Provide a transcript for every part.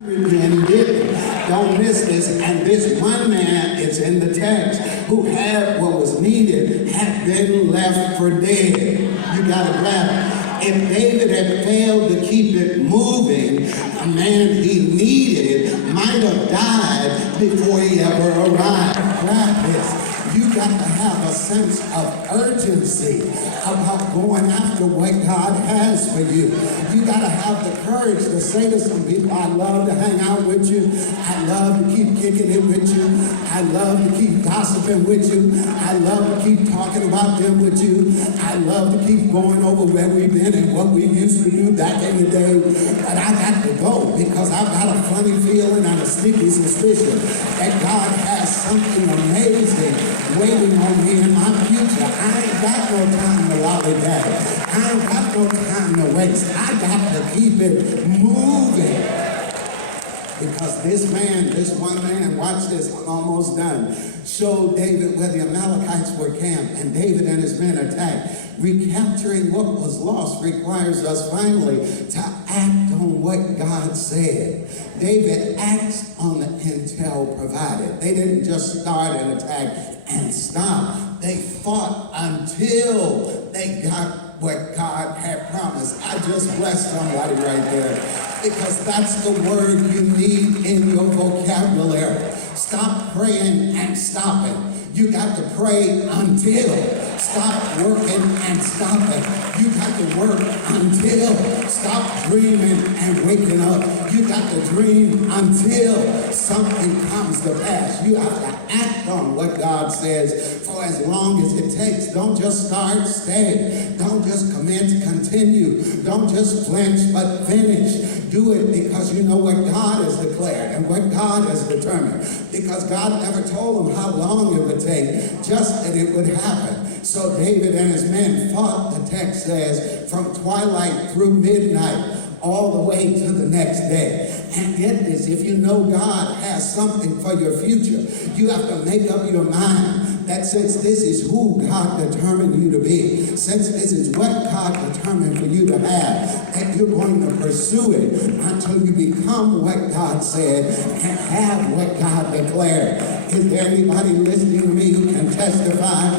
And didn't. Don't miss this. And this one man, it's in the text, who had what was needed, had been left for dead. You got to grab it. If David had failed to keep it moving, a man he needed might have died before he ever arrived. Grab this. You got to have a sense of urgency about going after what God has for you. You got to have the courage to say to some people, I love to hang out with you. I love to keep kicking it with you. I love to keep gossiping with you. I love to keep talking about them with you. I love to keep going over where we've been and what we used to do back in the day. But I got to go because I've got a funny feeling and a sneaky suspicion that God has something amazing waiting on me in my future. I ain't got no time to lollygag. I ain't got no time to waste. I got to keep it moving. Because this one man, watch this, I'm almost done, showed David where the Amalekites were camped, and David and his men attacked. Recapturing what was lost requires us finally to act on what God said. David acts on the intel provided. They didn't just start an attack and stop. They fought until they got what God had promised. I just blessed somebody right there, because that's the word you need in your vocabulary. Stop praying and stopping. You got to pray until. Stop working and stop it. You got to work until. Stop dreaming and waking up. You got to dream until something comes to pass. You have to act on what God says for as long as it takes. Don't just start, stay. Don't just commence, continue. Don't just flinch, but finish. Do it because you know what God has declared and what God has determined. Because God never told him how long it would take, just that it would happen. So David and his men fought, the text says, from twilight through midnight, all the way to the next day. And get this, if you know God has something for your future, you have to make up your mind that since this is who God determined you to be, since this is what God determined for you to have, that you're going to pursue it until you become what God said and have what God declared. Is there anybody listening to me who can testify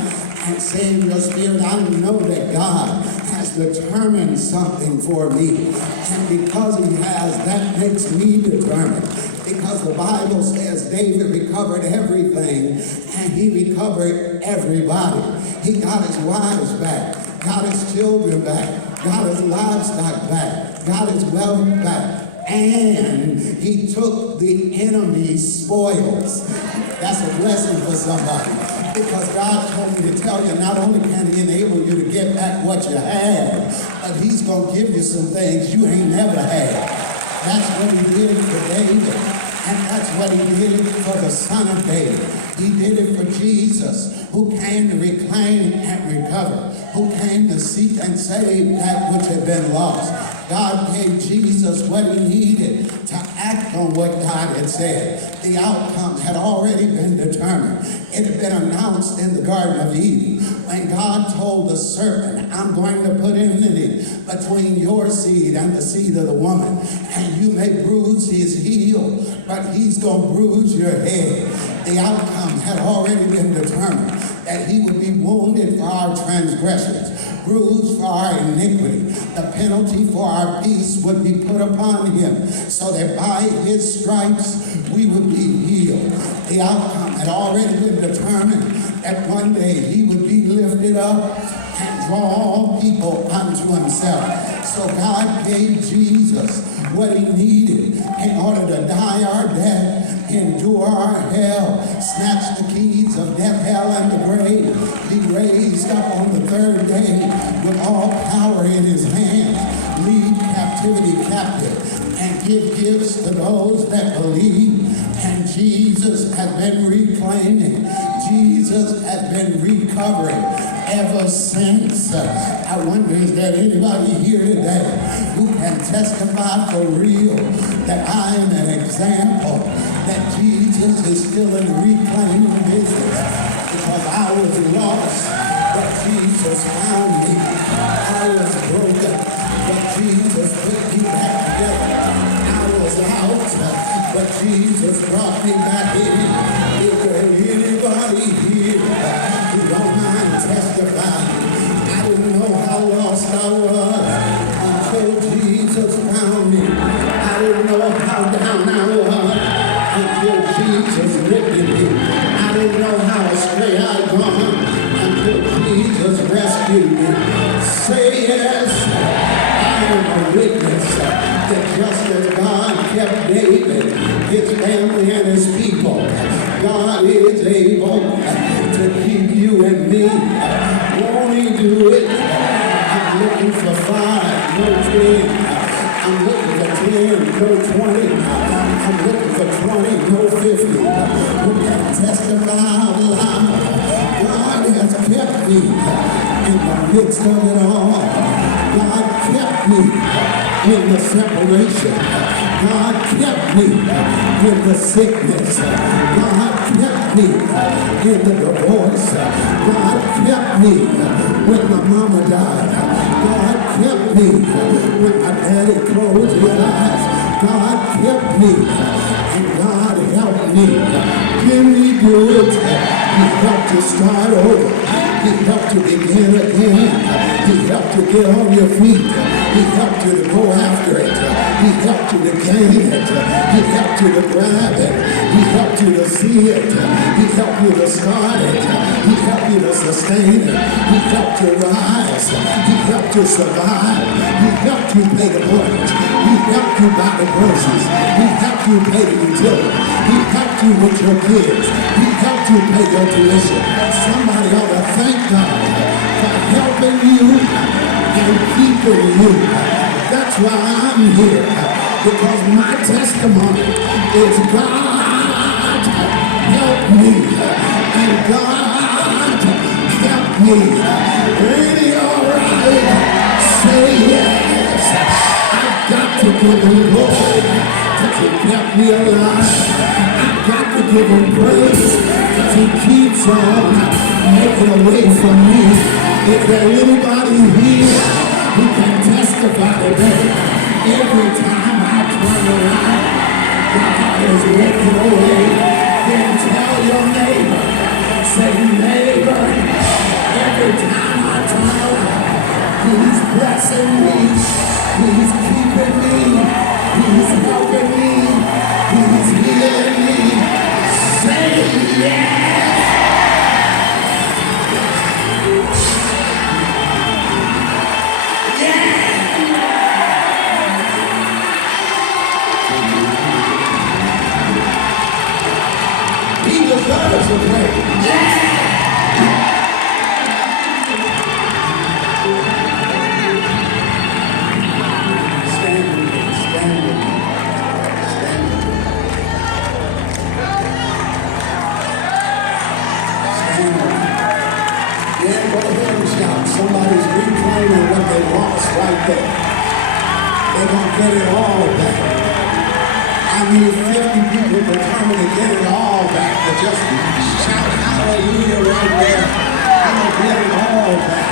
and say in your spirit, I know that God has determined something for me. And because he has, that makes me determined. Because the Bible says David recovered everything and he recovered everybody. He got his wives back, got his children back, got his livestock back, got his wealth back, and he took the enemy's spoils. That's a blessing for somebody. Because God told me to tell you, not only can he enable you to get back what you have, but he's going to give you some things you ain't never had. That's what he did for David. And that's what he did for the son of David. He did it for Jesus, who came to reclaim and recover, who came to seek and save that which had been lost. God gave Jesus what he needed to act on what God had said. The outcome had already been determined. It had been announced in the Garden of Eden when God told the serpent, I'm going to put enmity between your seed and the seed of the woman, and you may bruise his heel, but he's going to bruise your head. The outcome had already been determined, that he would be wounded for our transgressions, bruised for our iniquity. The penalty for our peace would be put upon him, so that by his stripes we would be healed. The outcome had already been determined, that one day he would be lifted up and draw all people unto himself. So God gave Jesus what he needed in order to die our death, endure our hell, snatch the keys of death, hell, and the grave, be raised up on the third day with all power in his hands, lead captivity captive, and give gifts to those that believe. And Jesus has been reclaiming. Jesus has been recovering ever since. I wonder, is there anybody here today who can testify for real that I am an example that Jesus is still in the reclaiming business? Because I was lost, but Jesus found me. I was broken, but Jesus put me back together. I was out, once, but Jesus brought me back in. Is there anybody here who don't mind testifying? I didn't know how lost I was until Jesus found me. I didn't know how down I was until Jesus lifted me. I didn't know how astray I'd gone until Jesus rescued me. Say yes, I am a witness that just as God kept David, his family, and his people, God is able to keep you and me. Won't he do it? I'm looking for 5, no 10. I'm looking for 10, no 20. I'm looking for 20, no 50. We can testify out loud. God has kept me in the midst of it all. God kept me in the separation. God kept me in the sickness. God kept me in the divorce. God kept me when my mama died. God kept me when my daddy closed his eyes. God kept me and God helped me. Can he do it? He helped you start over. He helped you begin again. He helped you get on your feet. He helped you to go after it. He helped you to gain it. He helped you to grab it. He helped you to see it. He helped you to start it. He helped you to sustain it. He helped you rise. He helped you survive. He helped you pay the mortgage. He helped you buy the groceries. He helped you pay the utility. He helped you with your kids. He helped you pay your tuition. Somebody ought to thank God for helping you and keeping you. That's why I'm here, because my testimony is God helped me and God kept me. Ain't he all right? Say yes. I've got to give him glory because he kept me alive. I've got to give him praise because he keeps on making a way for me. Is there anybody here who can testify today? Every time I turn around, God is making a way. Then tell your neighbor, say neighbor, every time I turn around, he's blessing me, he's keeping me, he's helping me, he's healing me. Say yes. Deserves the praise. Yeah! Stand with me, stand with me, stand with me. Stand with me. Yeah, go ahead and shout. Somebody's reclaiming what they lost right there. They're going to get it all back. I need 50 people determined to get it all back, to just shout hallelujah right there. I'm going to get it all back.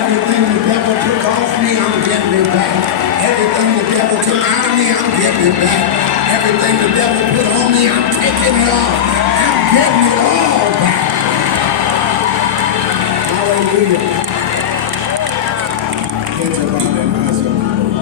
Everything the devil took off me, I'm getting it back. Everything the devil took out of me, I'm getting it back. Everything the devil put on me, I'm taking it off. I'm getting it all back. Hallelujah.